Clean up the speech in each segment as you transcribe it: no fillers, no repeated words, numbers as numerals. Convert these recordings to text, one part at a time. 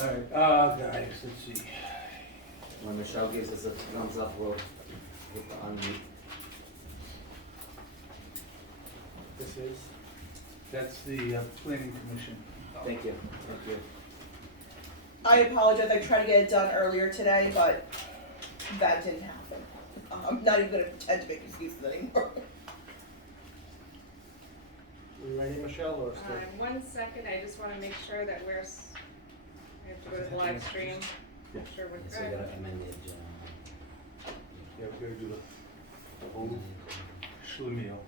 All right, guys, let's see. When Michelle gives us a thumbs up, we'll hit the unmute. This is? That's the planning commission. Thank you, thank you. I apologize, I tried to get it done earlier today, but that didn't happen. I'm not even gonna pretend to make excuses anymore. We ready, Michelle, or still? 1 second, I just wanna make sure that I have to go to the live stream. Make sure we're So we good. gotta amend the agenda. Yeah, we gotta do the whole schlemiel.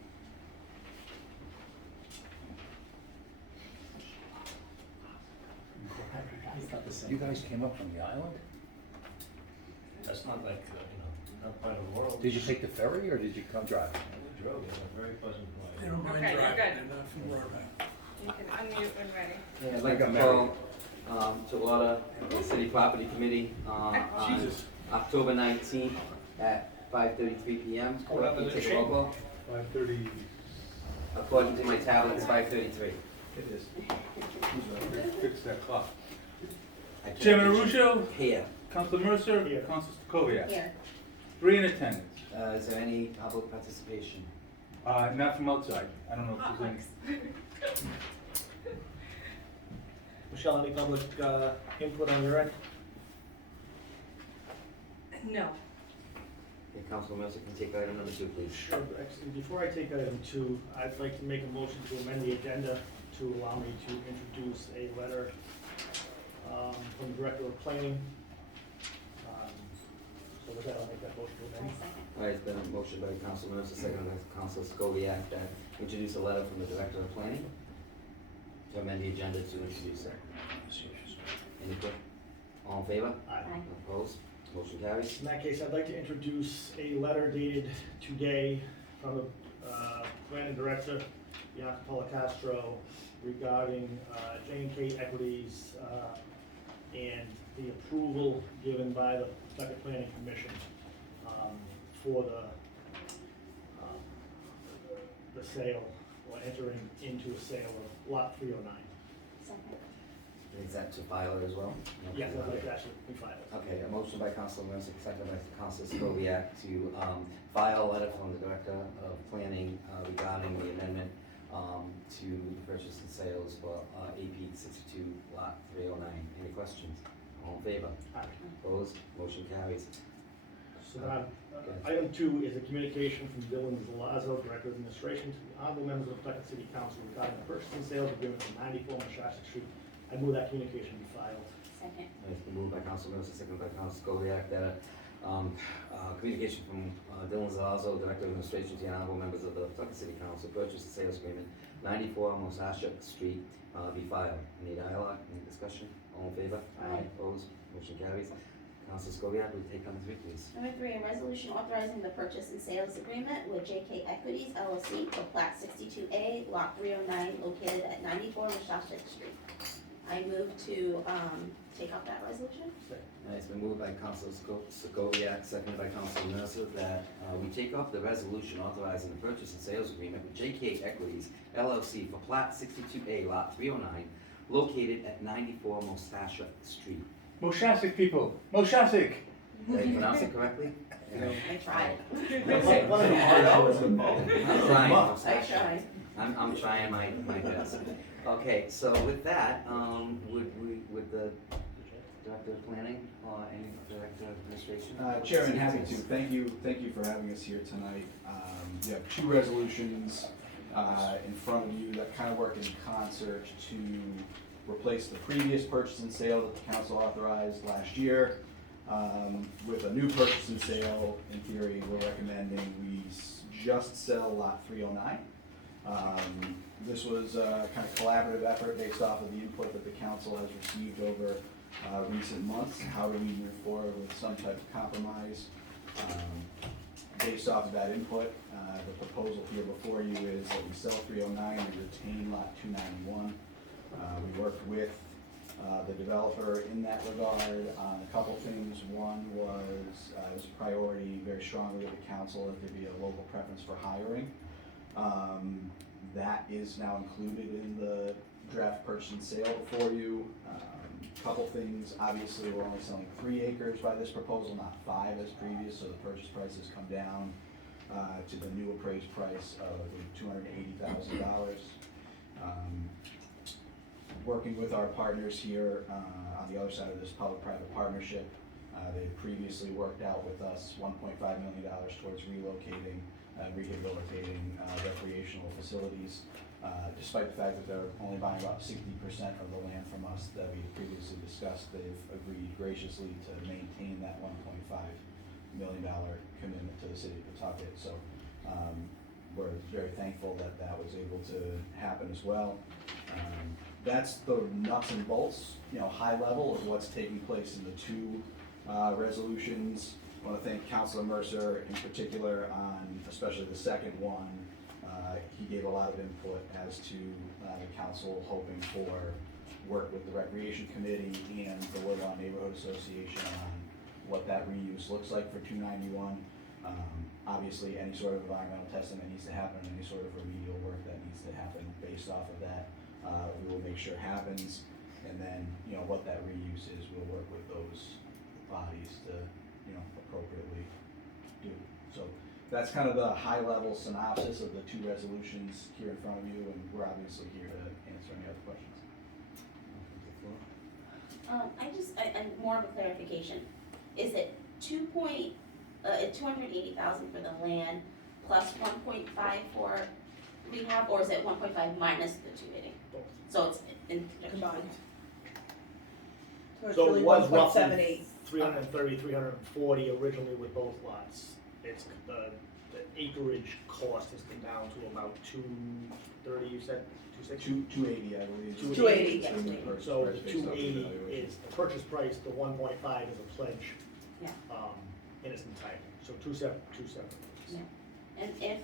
You guys came up from the island? That's not like, not part of the world. Did you take the ferry or did you come driving? We drove, it was a very pleasant They flight. don't mind Okay, you're driving, good. they're not from Rhode Island. You can unmute when ready. Yeah, I'd like to call to order the City Property Committee on Jesus. October 19th at 5:33 p.m. Clerk, can you take a roll call? 5:30. According to my tablet, it's 5:33. It is. Fix that clock. I can't Chairman reach it. Arujo, Here. Councilor Mercer, Here. Councilor Stokoviak. Here. 3 in attendance. Is there any public participation? Not from outside. I don't know if there's any. Michelle, any public input on your end? No. Okay, Councilor Mercer, can you take item number 2, please? Sure, but actually, before I take item 2, I'd like to make a motion to amend the agenda to allow me to introduce a letter from the Director of Planning. So with that, I'll make that motion to amend. All right, it's been a motion by Councilor Mercer, second by Councilor Stokoviak, that introduce a letter from the Director of Planning to amend the agenda to introduce it. Any quick? All in favor? Aye. Opposed? Motion carries. In that case, I'd like to introduce a letter dated today from the Planning Director, Bianca Policastro, regarding J&K Equities and the approval given by the Pawtucket Planning Commission for the sale, or entering into a sale of Lot 309. Is that to file it as well? Yes, I'd like to actually refile it. Okay, a motion by Councilor Mercer, second by Councilor Stokoviak to file a letter from the Director of Planning regarding the amendment to the purchase and sales for AP 62 Lot 309. Any questions? All in favor? Aye. Opposed? Motion carries. So now, item 2 is a communication from Dylan Zalazzo, Director of Administration, to the honorable members of the Pawtucket City Council regarding the purchase and sales agreement for 94 Moshasha Street. I move that communication be filed. Second. It's been moved by Councilor Mercer, second by Councilor Stokoviak, that communication from Dylan Zalazzo, Director of Administration, to the honorable members of the Pawtucket City Council, purchase and sales agreement, 94 Moshasha Street, be filed. Any dialogue, any discussion? All in favor? Aye. Opposed? Motion carries. Councilor Stokoviak, will you take number 3, please? Number 3, a resolution authorizing the purchase and sales agreement with JK Equities LLC for Plat 62A, Lot 309, located at 94 Moshasha Street. I move to take up that resolution. It's been moved by Councilor Stokoviak, seconded by Councilor Mercer, that we take off the resolution authorizing the purchase and sales agreement with JK Equities LLC for Plat 62A, Lot 309, located at 94 Moshasha Street. Moshasik people, Moshasik. Did I pronounce it correctly? I tried. Okay. One of the hard hours I'm involved. trying, I tried. I'm trying my best. Okay, so with that, would the Director of Planning or any Director of Administration? Chairman, happy to. Thank you for having us here tonight. You have 2 resolutions in front of you that kind of work in concert to replace the previous purchase and sale that the council authorized last year with a new purchase and sale. In theory, we're recommending we just sell Lot 309. This was a kind of collaborative effort based off of the input that the council has received over recent months. How do we move forward with some type of compromise based off of that input? The proposal here before you is that we sell 309 and retain Lot 291. We worked with the developer in that regard on a couple things. One was it was a priority very strongly with the council that there be a local preference for hiring. That is now included in the draft purchase and sale before you. couple things, obviously, we're only selling 3 acres by this proposal, not 5 as previous, so the purchase price has come down to the new appraised price of $280,000. Working with our partners here on the other side of this public-private partnership, they previously worked out with us $1.5 million towards relocating and rehabilitating recreational facilities. Despite the fact that they're only buying about 60% of the land from us that we previously discussed, they've agreed graciously to maintain that $1.5 million commitment to the city of Pawtucket. So we're very thankful that that was able to happen as well. That's the nuts and bolts, high level of what's taking place in the 2 resolutions. I want to thank Councilor Mercer in particular on especially the second one. He gave a lot of input as to the council hoping for work with the Recreation Committee and the Woodlawn Neighborhood Association on what that reuse looks like for 291. Obviously, any sort of environmental testing that needs to happen, any sort of remedial work that needs to happen based off of that, we will make sure happens. And then, what that reuse is, we'll work with those bodies to, appropriately do. So that's kind of the high-level synopsis of the 2 resolutions here in front of you, and we're obviously here to answer any other questions. And more of a clarification, is it 280,000 for the land plus 1.5 for rehab, or is it 1.5 minus the 280? So it's in Combined. So it's So really it was 1.78. 330, 340 originally with both lots. It's, the acreage cost has come down to about 230, you said, 260? 280, I believe. 280, yeah, 280. So the 280 is the purchase price, the 1.5 is a pledge. Yeah. In its entirety, so two separate. Yeah. And if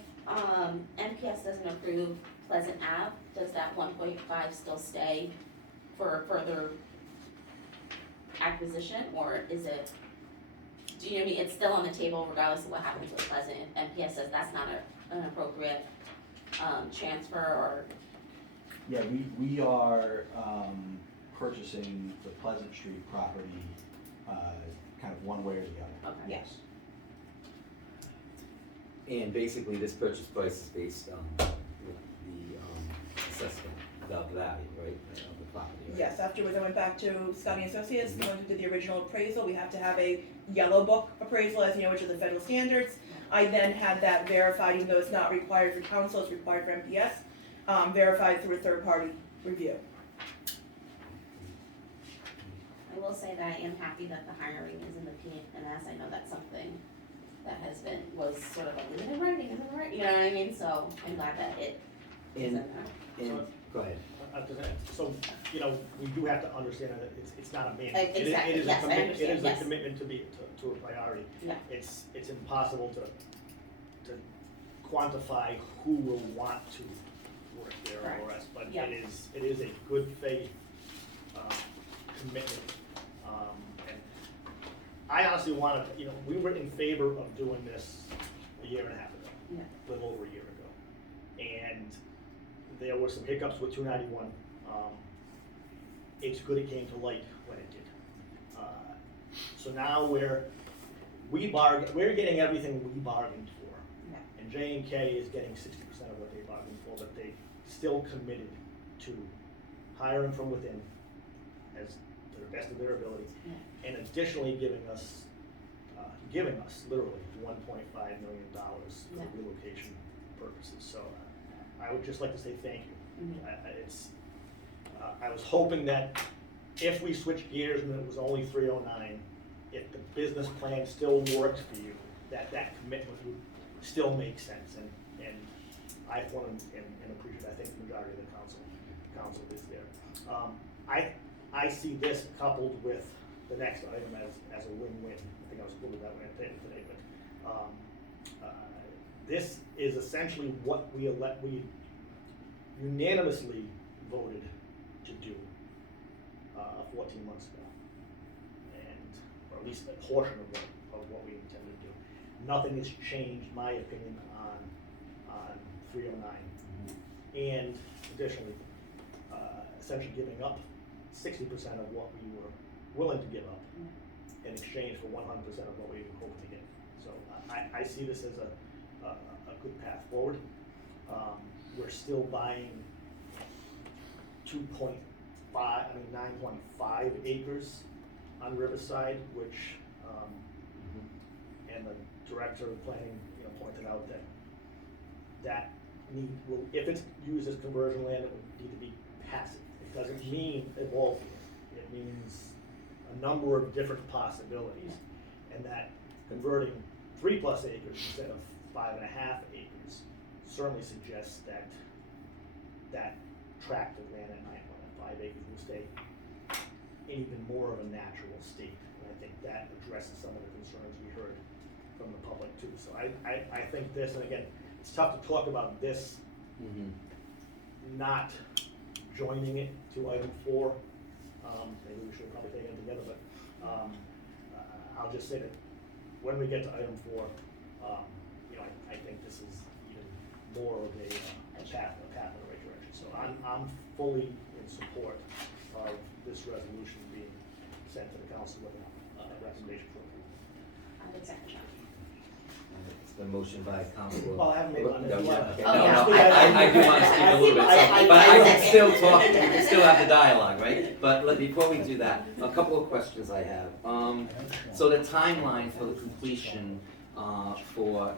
MPS doesn't approve Pleasant Ave, does that 1.5 still stay for further acquisition, or is it, do you know what I mean, it's still on the table regardless of what happens with Pleasant? If MPS says that's not an appropriate transfer, or? Yeah, we are purchasing the Pleasant Street property kind of one way or the other. Okay. Yes. And basically, this purchase price is based on the assessment, the value, right, of the property, right? Yes, afterwards I went back to Scotty Associates, the ones who did the original appraisal. We have to have a yellow book appraisal, as you know, which are the federal standards. I then had that verified, even though it's not required for council, it's required for MPS, verified through a third-party review. I will say that I am happy that the hiring is in the P&S. I know that's something that was sort of like, is it in writing, you know what I mean? So I'm glad that it is in there. Go ahead. So, we do have to understand that it's not a mandate. Exactly, It is yes, I a commitment, it understand, is a yes. commitment to a priority. Yeah. It's impossible to quantify who will want to work there or Correct. us, but Yeah. it is a good faith commitment. And I honestly wanted, we were in favor of doing this a year and a half ago. Yeah. A little over a year ago. And there were some hiccups with 291. It's good it came to light when it did. So now we're getting everything we bargained for. Yeah. And J&K is getting 60% of what they bargained for, but they still committed to hiring from within as to the best of their ability. Yeah. And additionally giving us literally $1.5 million for Yeah. relocation purposes. So I would just like to say thank you. Mhm. I was hoping that if we switched gears and it was only 309, if the business plan still worked for you, that commitment would still make sense. And I want to and appreciate, I think the majority of the council is there. I see this coupled with the next item as a win-win. I think I was quoted that way today, but this is essentially what we unanimously voted to do 14 months ago, or at least a portion of what we intended to do. Nothing has changed, my opinion, on 309, and additionally, essentially giving up 60% of what we were willing to give up in exchange for 100% of what we were hoping to get. So I see this as a good path forward. We're still buying 9.5 acres on Riverside, which, and the director of planning, pointed out that if it's used as conversion land, it would need to be passive. It doesn't mean a ball field. It means a number of different possibilities, and that converting 3+ acres instead of 5.5 acres certainly suggests that tract of land at 9.5 acres will stay in even more of a natural state. And I think that addresses some of the concerns we heard from the public too. So I think this, and again, it's tough to talk about this, not joining it to item 4. Maybe we should probably take it together, but I'll just say that when we get to item 4, I think this is even more of a path in the right direction. So I'm fully in support of this resolution being sent to the council with a recommendation for approval. I would second that. It's been motioned by Councilor. Well, I haven't made one. Okay. Oh, No, yeah. I do want to speak a little bit, but I can still talk, we can still have the dialogue, right? But before we do that, a couple of questions I have. So the timeline for the completion for,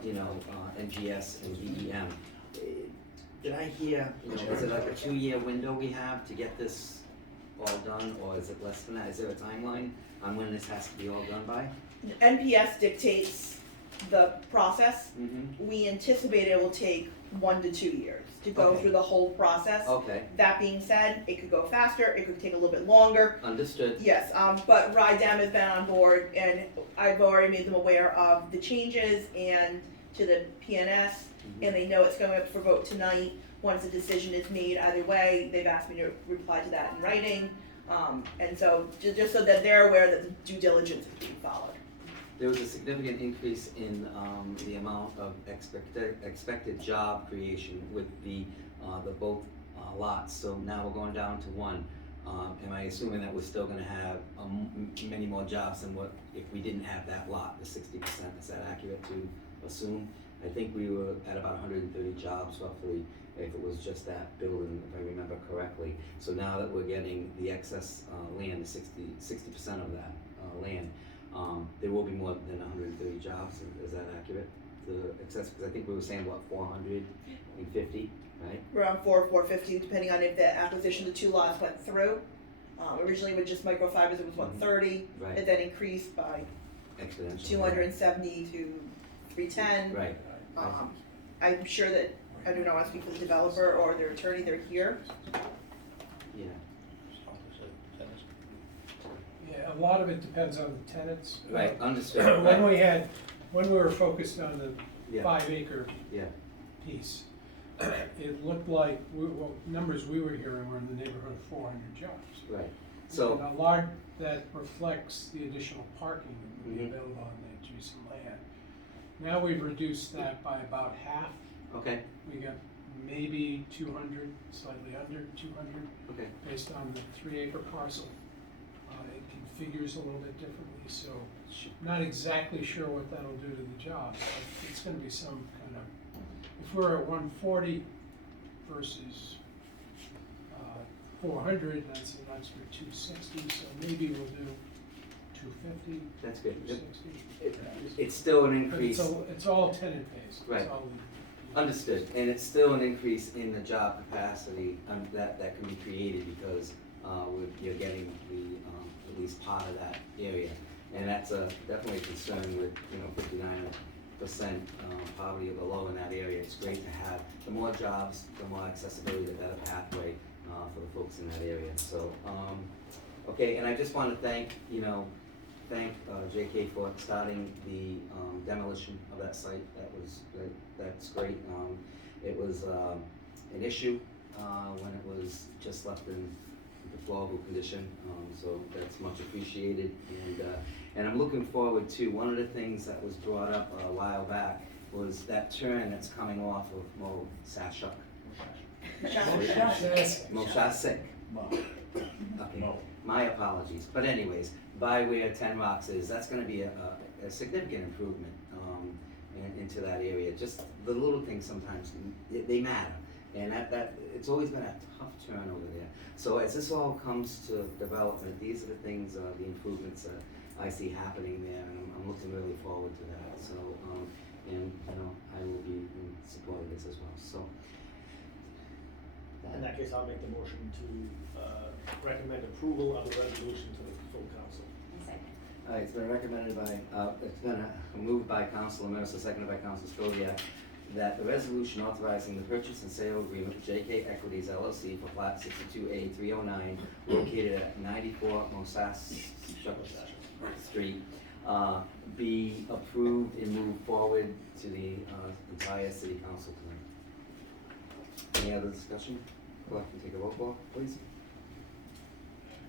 NGS and DEM, did I hear, is it like a 2-year window we have to get this all done, or is it less than that? Is there a timeline on when this has to be all done by? NPS dictates the process. Mm-hmm. We anticipate it will take 1 to 2 years to go Okay. through the whole process. Okay, That being said, it could go faster, it could take a little bit longer. understood. Yes, but RIDEM has been on board, and I've already made them aware of the changes and to the PNS, and they know it's going up for vote tonight. Once a decision is made either way, they've asked me to reply to that in writing, and so, just so that they're aware that the due diligence is being followed. There was a significant increase in the amount of expected job creation with the both lots, so now we're going down to 1. Am I assuming that we're still gonna have many more jobs than what if we didn't have that lot, the 60%, is that accurate to assume? I think we were at about 130 jobs roughly, if it was just that building, if I remember correctly. So now that we're getting the excess land, 60% of that land, there will be more than 130 jobs, is that accurate? The excess, because I think we were saying, 450, right? Around 450, depending on if the acquisition of the 2 lots went through. Originally with just microfibers, it was 130. Right. It then increased by Exponential. 270 to 310. Right. I'm sure that, I do not want to speak for the developer or their attorney, they're here. Yeah. Yeah, a lot of it depends on the tenants. Right, understood. When Right. when we were focused on the Yeah. 5-acre Yeah. piece, it looked like, numbers we were hearing were in the neighborhood of 400 jobs. Right. So, And a lot that reflects the additional parking that would be Mhm. available on the adjacent land. Now we've reduced that by about half. okay, We got maybe 200, slightly under 200, okay. based on the 3-acre parcel. It configures a little bit differently, so not exactly sure what that'll do to the job, but it's gonna be some kind of, if we're at 140 versus 400, that's an extra 260, so maybe we'll do 250, That's good. 260. It's still an But increase, it's all tenant-based. Right. It's all- understood, and it's still an increase in the job capacity that can be created because you're getting the, at least part of that area. And that's definitely a concern with, 59% poverty or below in that area. It's great to have, the more jobs, the more accessibility, the better pathway for the folks in that area. So, okay, and I just want to thank JK for starting the demolition of that site. That's great. It was an issue when it was just left in deplorable condition, so that's much appreciated. And I'm looking forward to, one of the things that was brought up a while back was that turn that's coming off of Moshasek. Okay. my apologies. But anyways, by where 10 Rocks is, that's gonna be a significant improvement, into that area. Just the little things sometimes, they matter. And that, it's always been a tough turn over there. So as this all comes to development, these are the things, the improvements that I see happening there, and I'm looking really forward to that. So, and, you know, I will be in support of this as well, so. In that case, I'll make the motion to recommend approval of the resolution to the full council. Second. All right, it's been recommended by, it's been moved by Councilor Mercer, seconded by Councilor Scoldiak, that the resolution authorizing the purchase and sale agreement with JK Equities LLC for Plat 62A 309 located at 94 Mosas Street, be approved and moved forward to the entire city council tonight. Any other discussion? Clerk, can take a roll call, please.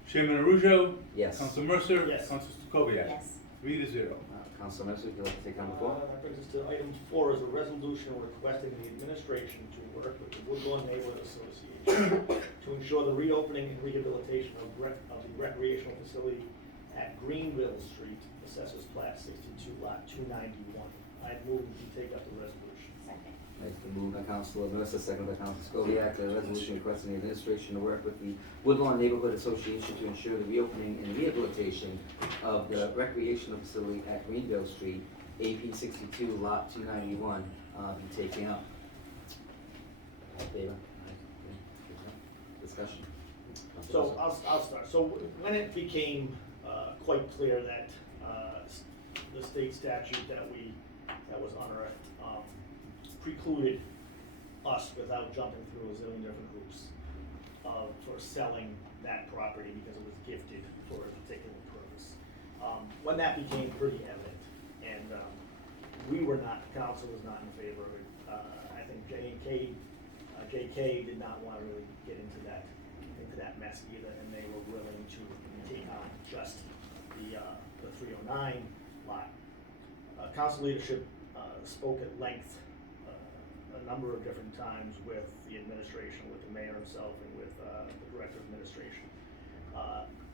Chairman Arujo, Yes. Council Mercer, Yes. Council Stokoviac. Yes. 3-0. Councilor Mercer, would you like to take on the floor? That brings us to item 4, is a resolution requesting the administration to work with the Woodlawn Neighborhood Association to ensure the reopening and rehabilitation of the recreational facility at Greenville Street, Assessors Plat 62, Lot 291. I move that you take up the resolution. Second. It's been moved by Councilor Mercer, seconded by Councilor Scoldiak, the resolution requesting the administration to work with the Woodlawn Neighborhood Association to ensure the reopening and rehabilitation of the recreational facility at Greenville Street, AP 62, Lot 291, be taken up. All in favor? Aye. Discussion. So I'll start. So when it became quite clear that the state statute that was unearthed precluded us, without jumping through a zillion different hoops, for selling that property because it was gifted for a particular purpose. When that became pretty evident, and we were not, the council was not in favor of it. I think JK did not want to really get into that mess either, and they were willing to take on just the 309 lot. Council leadership spoke at length a number of different times with the administration, with the mayor himself, and with the director of administration,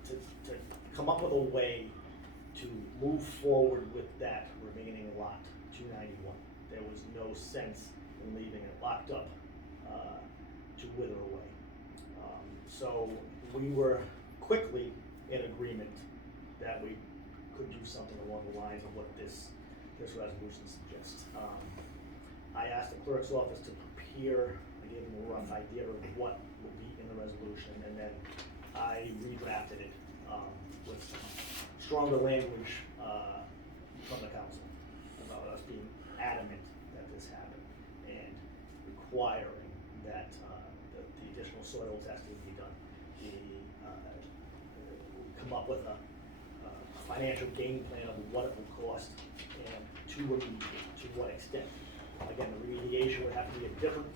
to come up with a way to move forward with that remaining lot 291. There was no sense in leaving it locked up to wither away. So we were quickly in agreement that we could do something along the lines of what this resolution suggests. I asked the clerk's office to prepare, I gave them a rough idea of what would be in the resolution, and then I redrafted it with stronger language from the council about us being adamant that this happen and requiring that the additional soil testing be done. Come up with a financial game plan of what it would cost and to what extent. Again, the remediation would have to be a different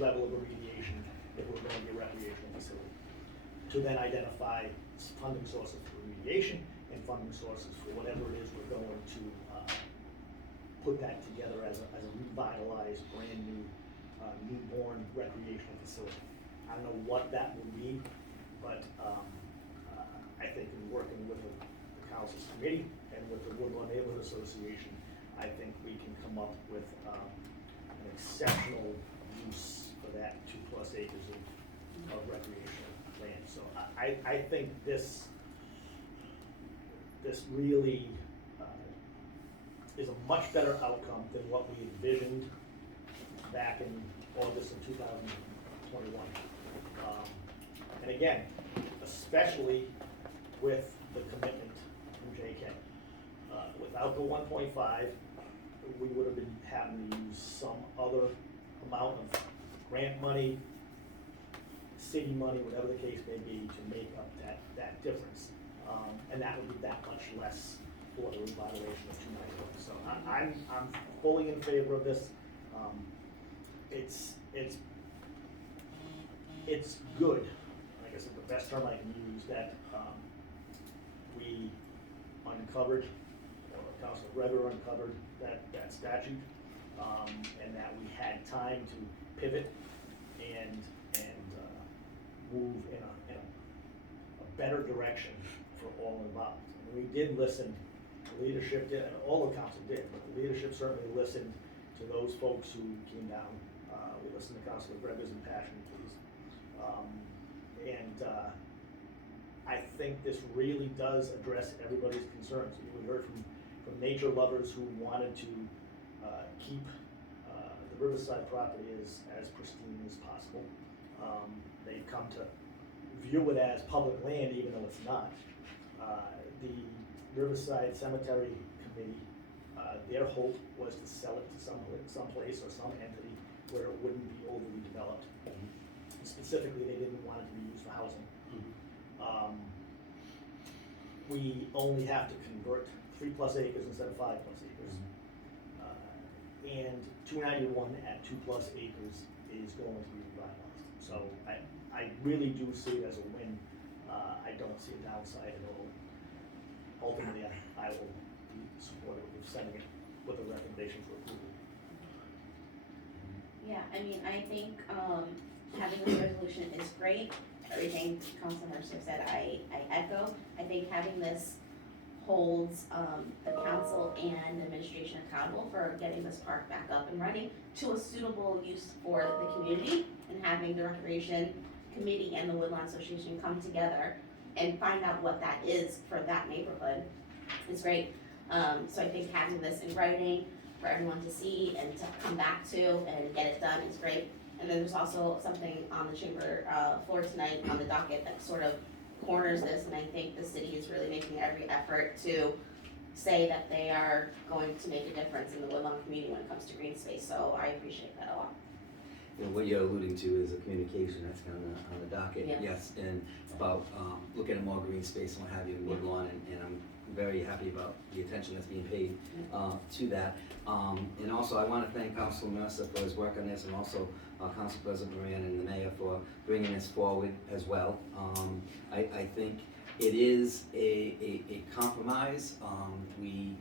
level of remediation if we're going to be a recreational facility. To then identify funding sources for remediation and funding sources for whatever it is we're going to put that together as a revitalized, brand new, newborn recreational facility. I don't know what that will be, but I think in working with the council's committee and with the Woodlawn Neighborhood Association, I think we can come up with an exceptional use for that 2+ acres of recreational land. So I think this really is a much better outcome than what we envisioned back in August of 2021. And again, especially with the commitment from JK. Without the 1.5, we would have been having to use some other amount of grant money, city money, whatever the case may be, to make up that difference. And that would be that much less for the revitalization of 291. So I'm fully in favor of this. It's good. I guess the best term I can use, that we uncovered, or Councilor Grebien uncovered that statute, and that we had time to pivot and move in a better direction for all involved. And we did listen, the leadership did, and all the council did, but the leadership certainly listened to those folks who came down. We listened to Councilor Grebien's passion, please. I think this really does address everybody's concerns. We heard from nature lovers who wanted to keep the Riverside property as pristine as possible. They've come to view it as public land, even though it's not. The Riverside Cemetery Committee, their hope was to sell it to some place or some entity where it wouldn't be overly developed. And specifically, they didn't want it to be used for housing. We only have to convert 3+ acres instead of 5+ acres. And 291 at 2+ acres is going to be revitalized. So I really do see it as a win. I don't see a downside at all. Ultimately, I will be supportive of sending it with a recommendation for approval. Yeah, I mean, I think, having this resolution is great. Everything Councilor Mercer said, I echo. I think having this holds, the council and administration accountable for getting this park back up and running to a suitable use for the community, and having the Recreation Committee and the Woodlawn Association come together and find out what that is for that neighborhood is great. So I think having this in writing for everyone to see and to come back to and get it done is great. And then there's also something on the chamber floor tonight on the docket that sort of corners this, and I think the city is really making every effort to say that they are going to make a difference in the Woodlawn community when it comes to green space, so I appreciate that a lot. You know, what you're alluding to is a communication that's kind of on the docket, Yeah. yes, and about looking at more green space and what have you in Woodlawn, and I'm very happy about the attention that's being paid to that. And also, I want to thank Councilor Mercer for his work on this, and also Council President Moran and the Mayor for bringing this forward as well. I think it is a compromise. We're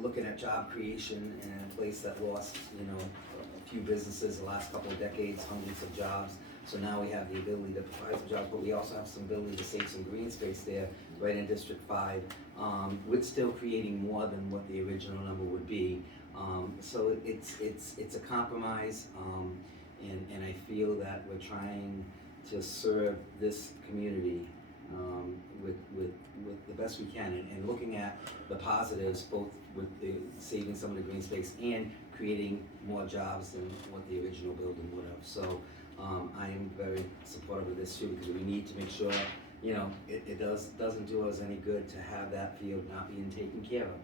looking at job creation in a place that lost, a few businesses the last couple of decades, hundreds of jobs. So now we have the ability to provide some jobs, but we also have some ability to save some green space there, right in District 5, with still creating more than what the original number would be. So it's a compromise, and I feel that we're trying to serve this community with the best we can, and looking at the positives, both with the saving some of the green space and creating more jobs than what the original building would have. So I am very supportive of this too, because we need to make sure, it doesn't do us any good to have that field not being taken care of.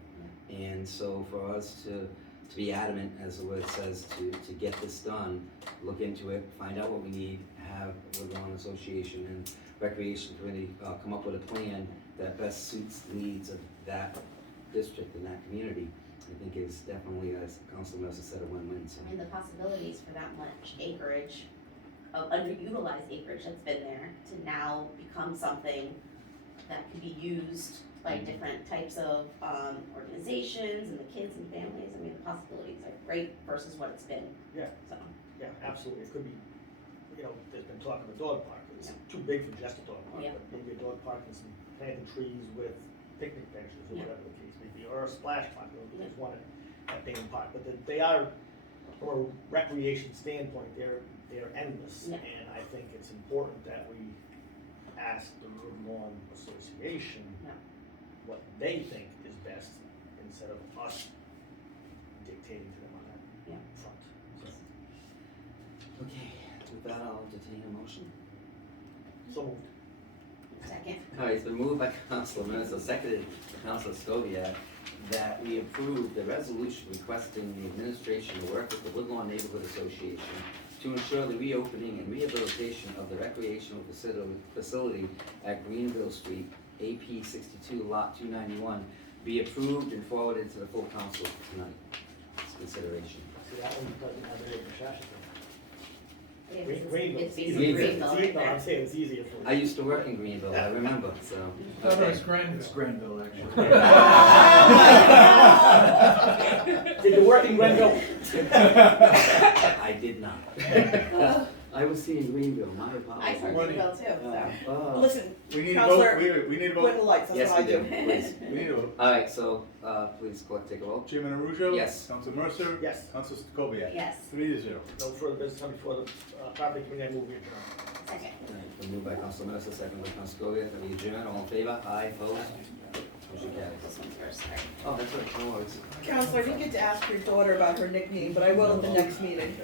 And so for us to be adamant, as the word says, to get this done, look into it, find out what we need, have Woodlawn Association and Recreation Committee come up with a plan that best suits the needs of that district and that community, I think is definitely, as Councilor Mercer said, a win-win. So. I mean, the possibilities for that much acreage, of underutilized acreage that's been there, to now become something that can be used by different types of organizations and the kids and families. I mean, the possibilities are great versus what it's been. Yeah. So. Yeah, absolutely. It could be, there's been talk of a dog park. It's too big for just a dog park, Yeah. but maybe a dog park and some planted trees with picnic benches or Yeah. whatever the case may be, or a splash park. There's one at Bain Park, but they are, from a recreation standpoint, they're endless. Yeah. And I think it's important that we ask the Woodlawn Association Yeah. what they think is best, instead of us dictating to them on that front. So. Okay, with that, I'll entertain a motion. So moved. Second. All right, it's been moved by Councilor Mercer, seconded by Councilor Scoviac, that we approve the resolution requesting the administration to work with the Woodlawn Neighborhood Association to ensure the reopening and rehabilitation of the recreational facility at Greenville Street, AP 62, Lot 291, be approved and forwarded to the full council tonight. It's consideration. See, that one doesn't have any of the Shasha thing. It's It's basically easier. Greenville right No, there. I'm saying it's easier for you. I used to work in Greenville, I remember, so. I thought it was Granville. It's Granville, actually. Did you work in Glenville? I did not. I was seeing Greenville, my I apologies. heard Money. you will too, so. Listen, We need a vote, Counselor, we need a win vote. the lights, that's Yes, what I we do. do, please. We need a vote. Alright, so, please, clerk, take a vote. Chairman Arujo? Yes. Council Mercer? Yes. Council Stacoviak? Yes, 3-0. No further business come before the property committee, I move we adjourn. second. Alright, been moved by Council Minister, second by Council Scolia, that we adjourn, all in favor? Aye, opposed? Motion carries. This one's first, sorry. Oh, that's right, no worries. Counselor, I didn't get to ask your daughter about her nickname, but I will at the next meeting.